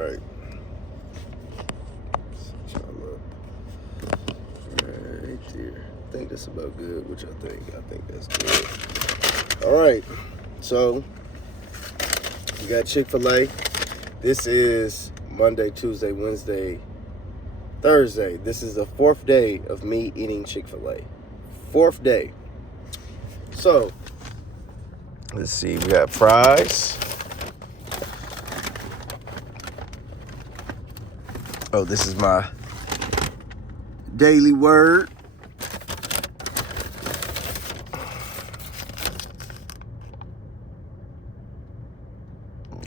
right. Set y'all up. Right there. I think that's about good. What y'all think? I think that's good. All right. So, we got Chick-fil-A. This is Monday, Tuesday, Wednesday, Thursday. This is the 4th day of me eating Chick-fil-A. 4th day. So, let's see. We got fries. Oh, this is my daily word.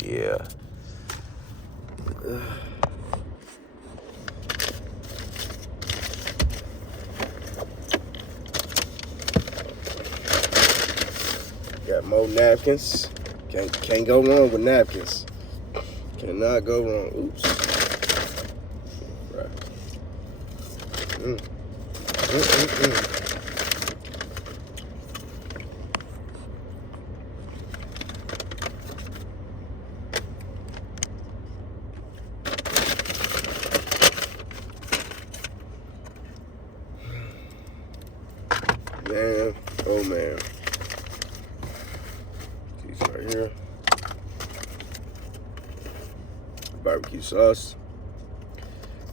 Yeah. Got more napkins. Can't go wrong with napkins. Cannot go wrong. Oops. Right. Man, oh man. These right here. Barbecue sauce.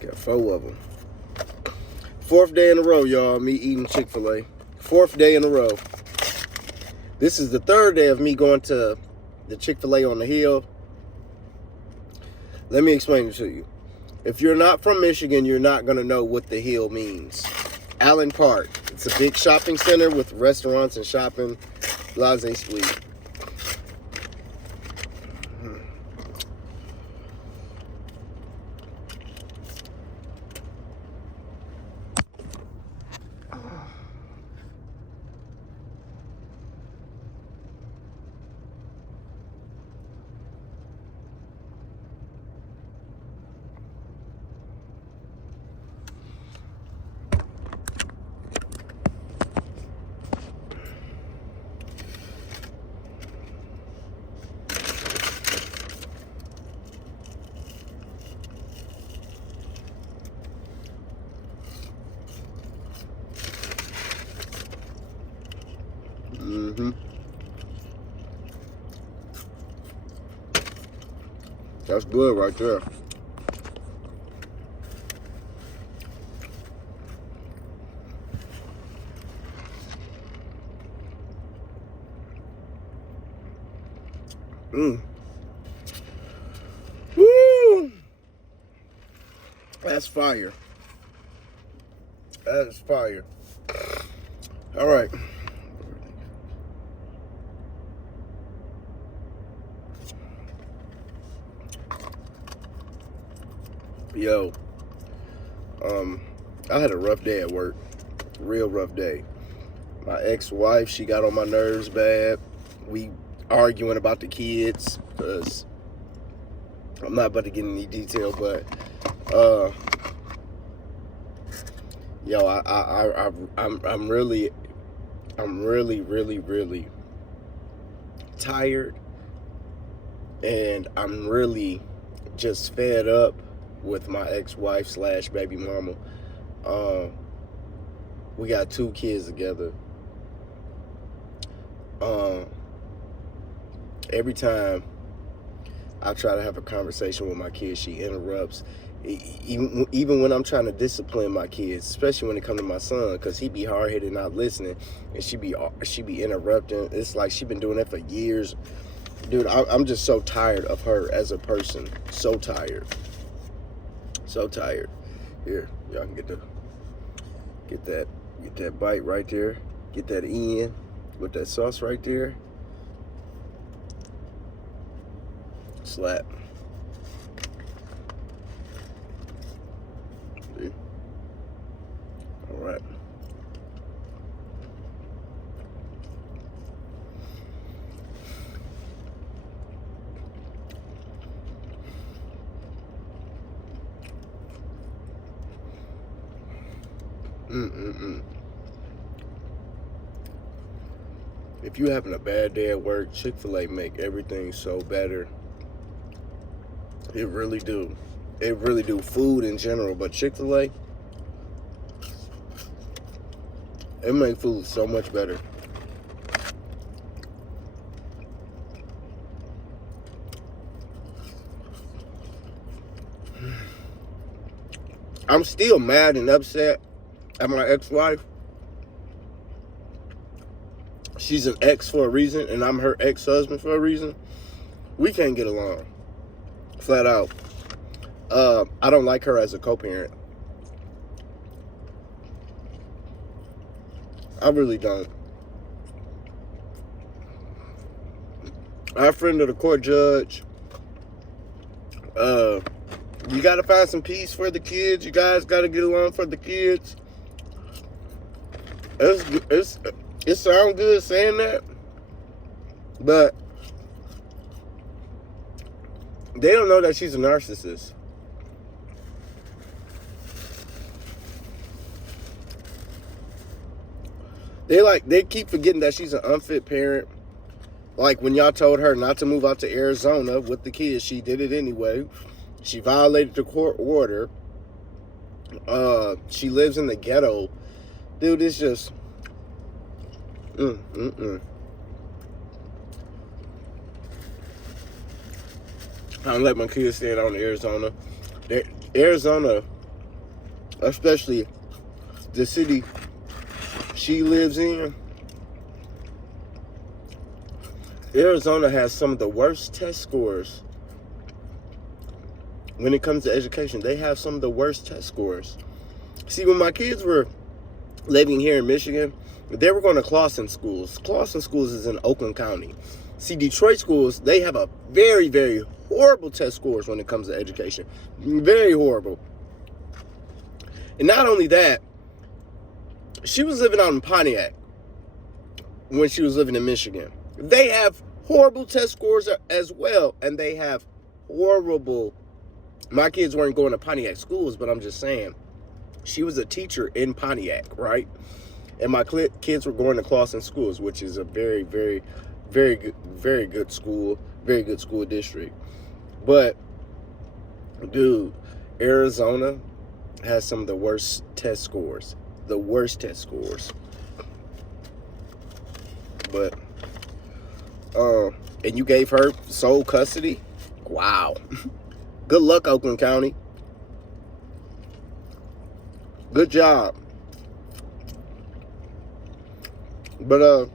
Got 4 of them. 4th day in a row, y'all, me eating Chick-fil-A. 4th day in a row. This is the 3rd day of me going to the Chick-fil-A on the hill. Let me explain it to you. If you're not from Michigan, you're not going to know what the hill means. Allen Park. It's a big shopping center with restaurants and shopping. Blase Suite. That's good right there. Woo! That's fire. That is fire. All right. Yo, I had a rough day at work. Real rough day. My ex-wife, she got on my nerves bad. We arguing about the kids, because I'm not about to get in any detail, but yo, I'm really tired, and I'm really just fed up with my ex-wife slash baby mama. We got 2 kids together. Every time I try to have a conversation with my kids, she interrupts. Even when I'm trying to discipline my kids, especially when it comes to my son, because he be hard-headed, not listening, and she be interrupting. It's like she been doing that for years. Dude, I'm just so tired of her as a person. So tired. So tired. Here, y'all can get that bite right there. Get that in with that sauce right there. Slap. See? All right. If you having a bad day at work, Chick-fil-A make everything so better. It really do. It really do. Food in general, but Chick-fil-A, it make food so much better. I'm still mad and upset at my ex-wife. She's an ex for a reason, and I'm her ex-husband for a reason. We can't get along. Flat out. I don't like her as a co-parent. I really don't. Our friend of the court judge, you gotta find some peace for the kids. You guys gotta get along for the kids. It sounds good saying that, but they don't know that she's a narcissist. They keep forgetting that she's an unfit parent. Like when y'all told her not to move out to Arizona with the kids, she did it anyway. She violated the court order. She lives in the ghetto. Dude, it's just I don't let my kids stay down in Arizona. Arizona, especially the city she lives in, Arizona has some of the worst test scores. When it comes to education, they have some of the worst test scores. See, when my kids were living here in Michigan, they were going to Clawson schools. Clawson schools is in Oakland County. See, Detroit schools, they have a very, very horrible test scores when it comes to education. Very horrible. And not only that, she was living out in Pontiac when she was living in Michigan. They have horrible test scores as well, and they have horrible. My kids weren't going to Pontiac schools, but I'm just saying, she was a teacher in Pontiac, right? And my kids were going to Clawson schools, which is a very, very, very good school district. But, dude, Arizona has some of the worst test scores. The worst test scores. But, and you gave her sole custody? Wow. Good luck, Oakland County. Good job. But,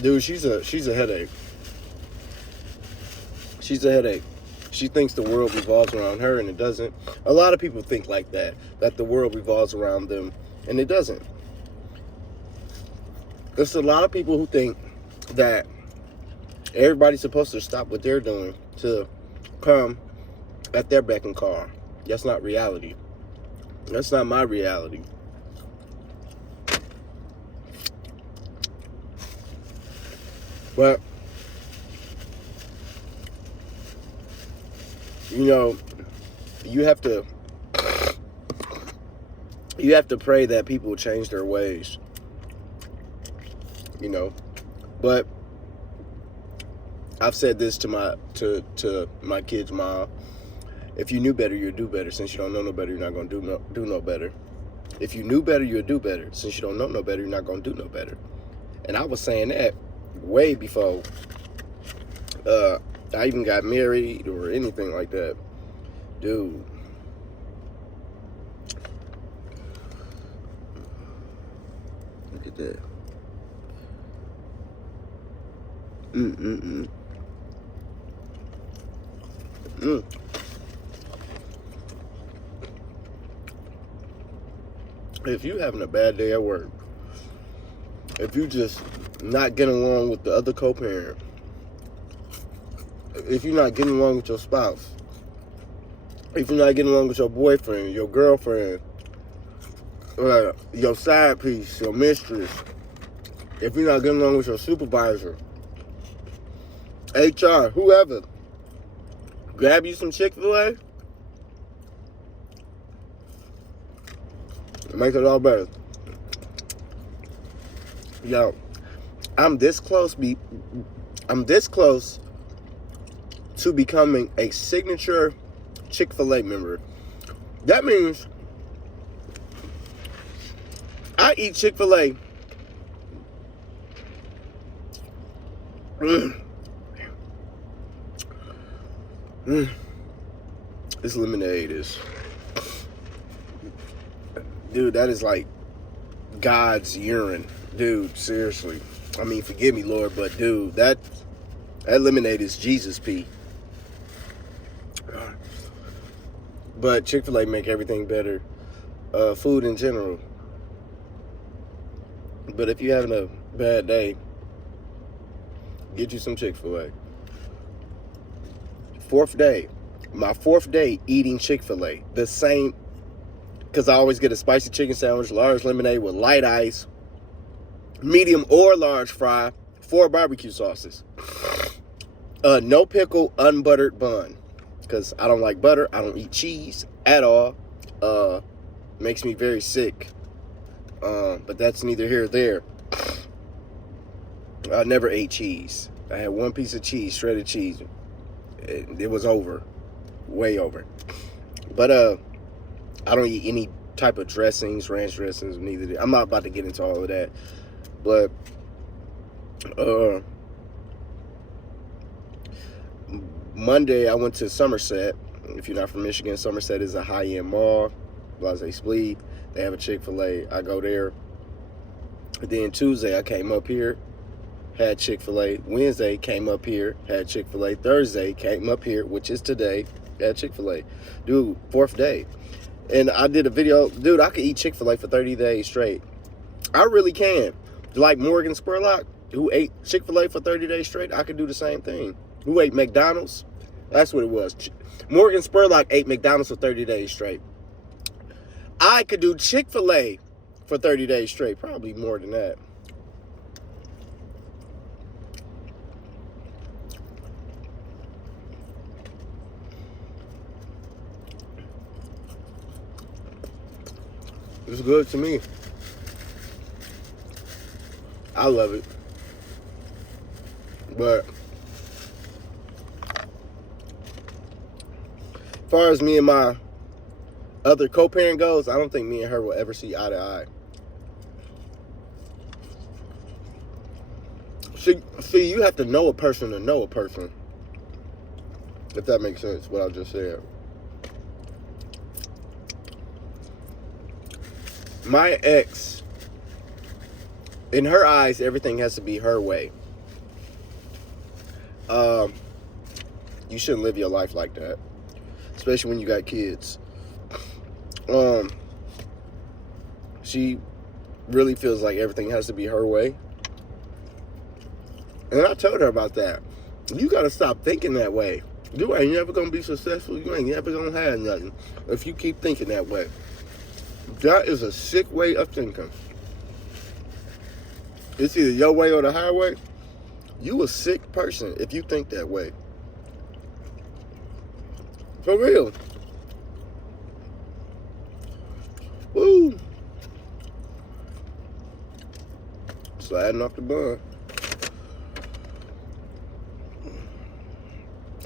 dude, she's a headache. She's a headache. She thinks the world revolves around her, and it doesn't. A lot of people think like that the world revolves around them, and it doesn't. There's a lot of people who think that everybody's supposed to stop what they're doing to come at their beck and call. That's not reality. That's not my reality. But, you know, you have to pray that people change their ways. You know, but I've said this to my kid's mom. If you knew better, you'd do better. Since you don't know no better, you're not going to do no better. If you knew better, you'd do better. Since you don't know no better, you're not going to do no better. And I was saying that way before I even got married or anything like that. Dude. Look at that. If you having a bad day at work, if you just not getting along with the other co-parent, if you're not getting along with your spouse, if you're not getting along with your boyfriend, your girlfriend, your side piece, your mistress, if you're not getting along with your supervisor, HR, whoever, grab you some Chick-fil-A, make it all better. Yo, I'm this close to becoming a signature Chick-fil-A member. That means I eat Chick-fil-A. This lemonade is, dude, that is like God's urine. Dude, seriously. I mean, forgive me, Lord, but dude, that lemonade is Jesus pee. But Chick-fil-A make everything better. Food in general. But if you're having a bad day, get you some Chick-fil-A. My fourth day eating Chick-fil-A. The same, because I always get a spicy chicken sandwich, large lemonade with light ice, medium or large fry, 4 barbecue sauces. No pickle, unbuttered bun. Because I don't like butter. I don't eat cheese at all. Makes me very sick. But that's neither here or there. I never ate cheese. I had one piece of cheese, shredded cheese. It was over. Way over. But I don't eat any type of dressings, ranch dressings, neither. I'm not about to get into all of that. But Monday I went to Somerset. If you're not from Michigan, Somerset is a high-end mall. Blase Spleed. They have a Chick-fil-A. I go there. Then Tuesday I came up here, had Chick-fil-A. Wednesday came up here, had Chick-fil-A. Thursday came up here, which is today, had Chick-fil-A. Dude, 4th day. And I did a video. Dude, I could eat Chick-fil-A for 30 days straight. I really can. Like Morgan Spurlock, who ate Chick-fil-A for 30 days straight, I could do the same thing. Who ate McDonald's? That's what it was. Morgan Spurlock ate McDonald's for 30 days straight. I could do Chick-fil-A for 30 days straight. Probably more than that. It's good to me. I love it. But as far as me and my other co-parent goes, I don't think me and her will ever see eye to eye. See, you have to know a person to know a person. If that makes sense, what I just said. My ex, in her eyes, everything has to be her way. You shouldn't live your life like that, especially when you got kids. She really feels like everything has to be her way. And I told her about that. You got to stop thinking that way. You ain't never going to be successful. You ain't never going to have nothing if you keep thinking that way. That is a sick way of thinking. It's either your way or the highway. You a sick person if you think that way. For real. Woo. Sliding off the bun.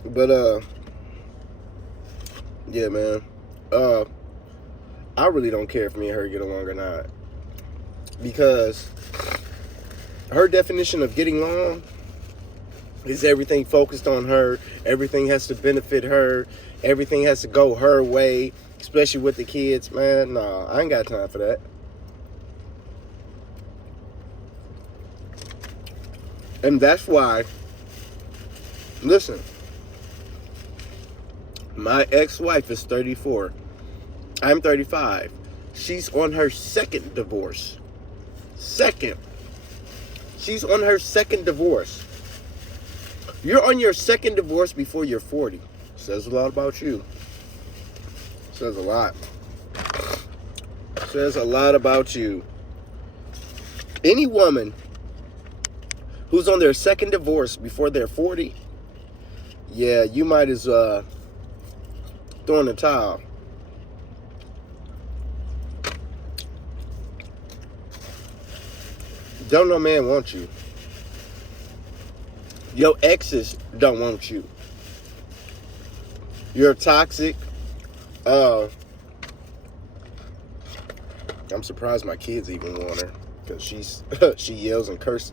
But, yeah, man. I really don't care if me and her get along or not. Because her definition of getting along is everything focused on her. Everything has to benefit her. Everything has to go her way, especially with the kids. Man, nah, I ain't got time for that. And that's why, listen, my ex-wife is 34. I'm 35. She's on her second divorce. She's on her second divorce. You're on your second divorce before you're 40. Says a lot about you. Says a lot. Says a lot about you. Any woman who's on their second divorce before they're 40, yeah, you might as throw in the towel. Don't no man want you. Your exes don't want you. You're toxic. I'm surprised my kids even want her, because she yells and curses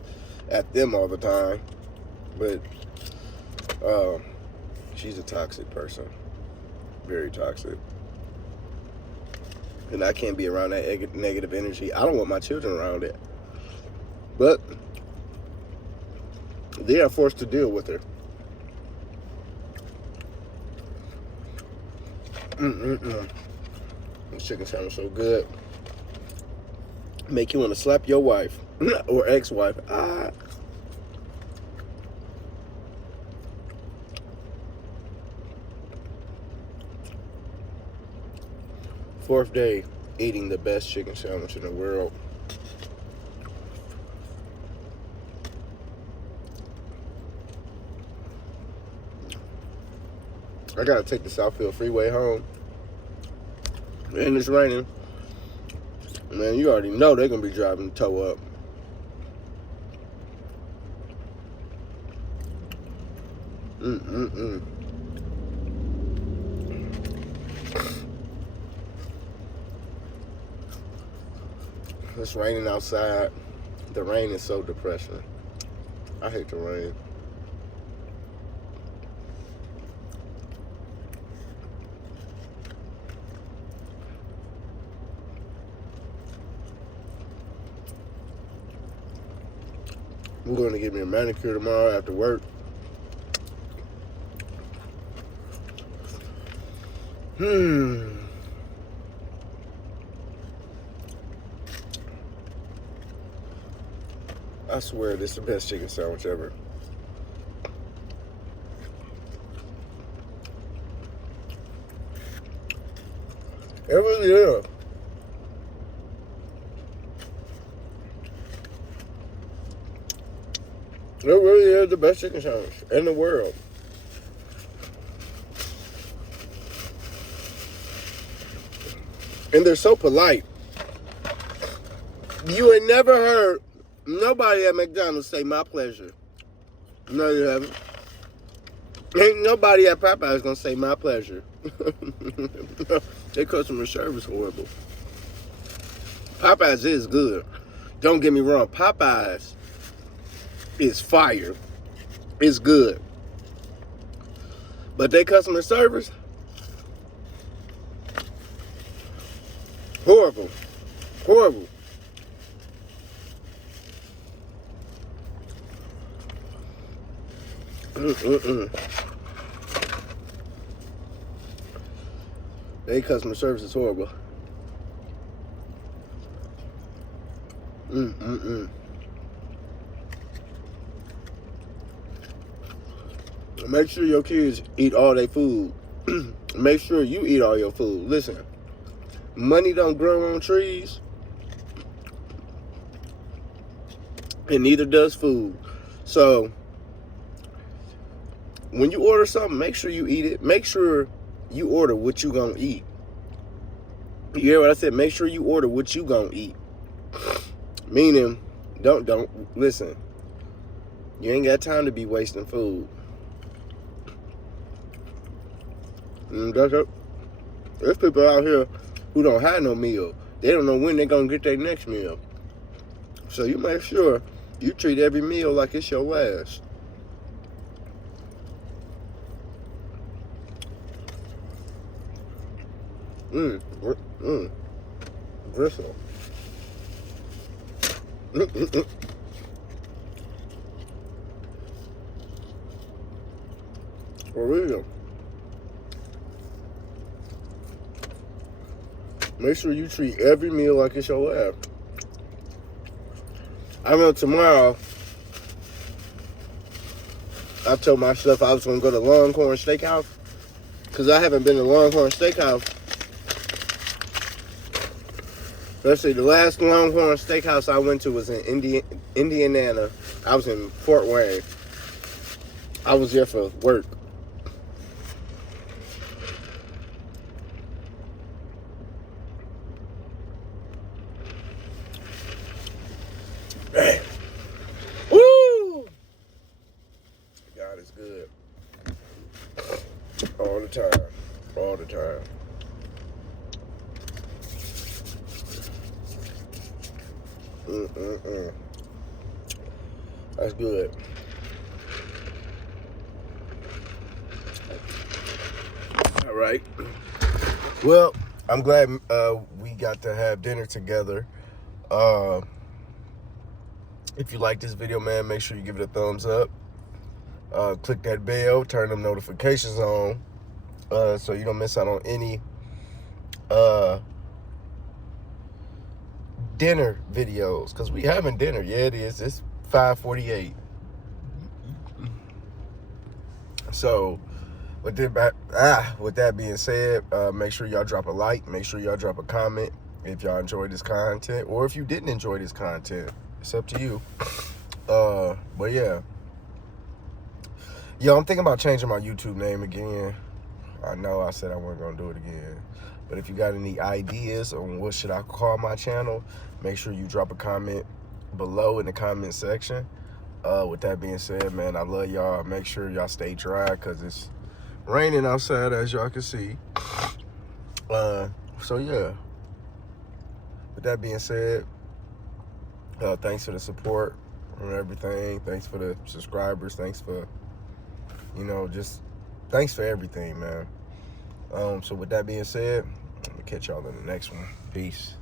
at them all the time. But she's a toxic person. Very toxic. And I can't be around that negative energy. I don't want my children around it. But they are forced to deal with her. This chicken sandwich so good. Make you want to slap your wife or ex-wife. Fourth day eating the best chicken sandwich in the world. I gotta take the Southfield Freeway home. And it's raining. Man, you already know they're gonna be driving the tow up. It's raining outside. The rain is so depressing. I hate the rain. I'm going to get me a manicure tomorrow after work. I swear this is the best chicken sandwich ever. It really is. It really is the best chicken sandwich in the world. And they're so polite. You ain't never heard nobody at McDonald's say my pleasure. No, you haven't. Ain't nobody at Popeyes gonna say my pleasure. Their customer service horrible. Popeyes is good. Don't get me wrong. Popeyes is fire. It's good. But their customer service, horrible. Horrible. Their customer service is horrible. Make sure your kids eat all their food. Make sure you eat all your food. Listen, money don't grow on trees, and neither does food. So when you order something, make sure you eat it. Make sure you order what you gonna eat. You hear what I said? Make sure you order what you gonna eat. Meaning, don't listen. You ain't got time to be wasting food. There's people out here who don't have no meal. They don't know when they're gonna get their next meal. So you make sure you treat every meal like it's your last. Bristle. For real. Make sure you treat every meal like it's your last. I know tomorrow, I told myself I was going to go to Longhorn Steakhouse, because I haven't been to Longhorn Steakhouse. Let's see, the last Longhorn Steakhouse I went to was in Indiana. I was in Fort Wayne. I was there for work. Woo! time. All the time. That's good. All right. Well, I'm glad we got to have dinner together. If you like this video, man, make sure you give it a thumbs up. Click that bell, turn them notifications on, so you don't miss out on any dinner videos. Because we having dinner. Yeah, it is. It's 5:48. So with that being said, make sure y'all drop a like, make sure y'all drop a comment if y'all enjoyed this content, or if you didn't enjoy this content. It's up to you. But yeah. Yo, I'm thinking about changing my YouTube name again. I know I said I wasn't gonna do it again, but if you got any ideas on what should I call my channel, make sure you drop a comment below in the comment section. With that being said, man, I love y'all. Make sure y'all stay dry because it's raining outside, as y'all can see. So yeah. With that being said, thanks for the support and everything. Thanks for the subscribers. Thanks for, just thanks for everything, man. So with that being said, I'll catch y'all in the next one. Peace.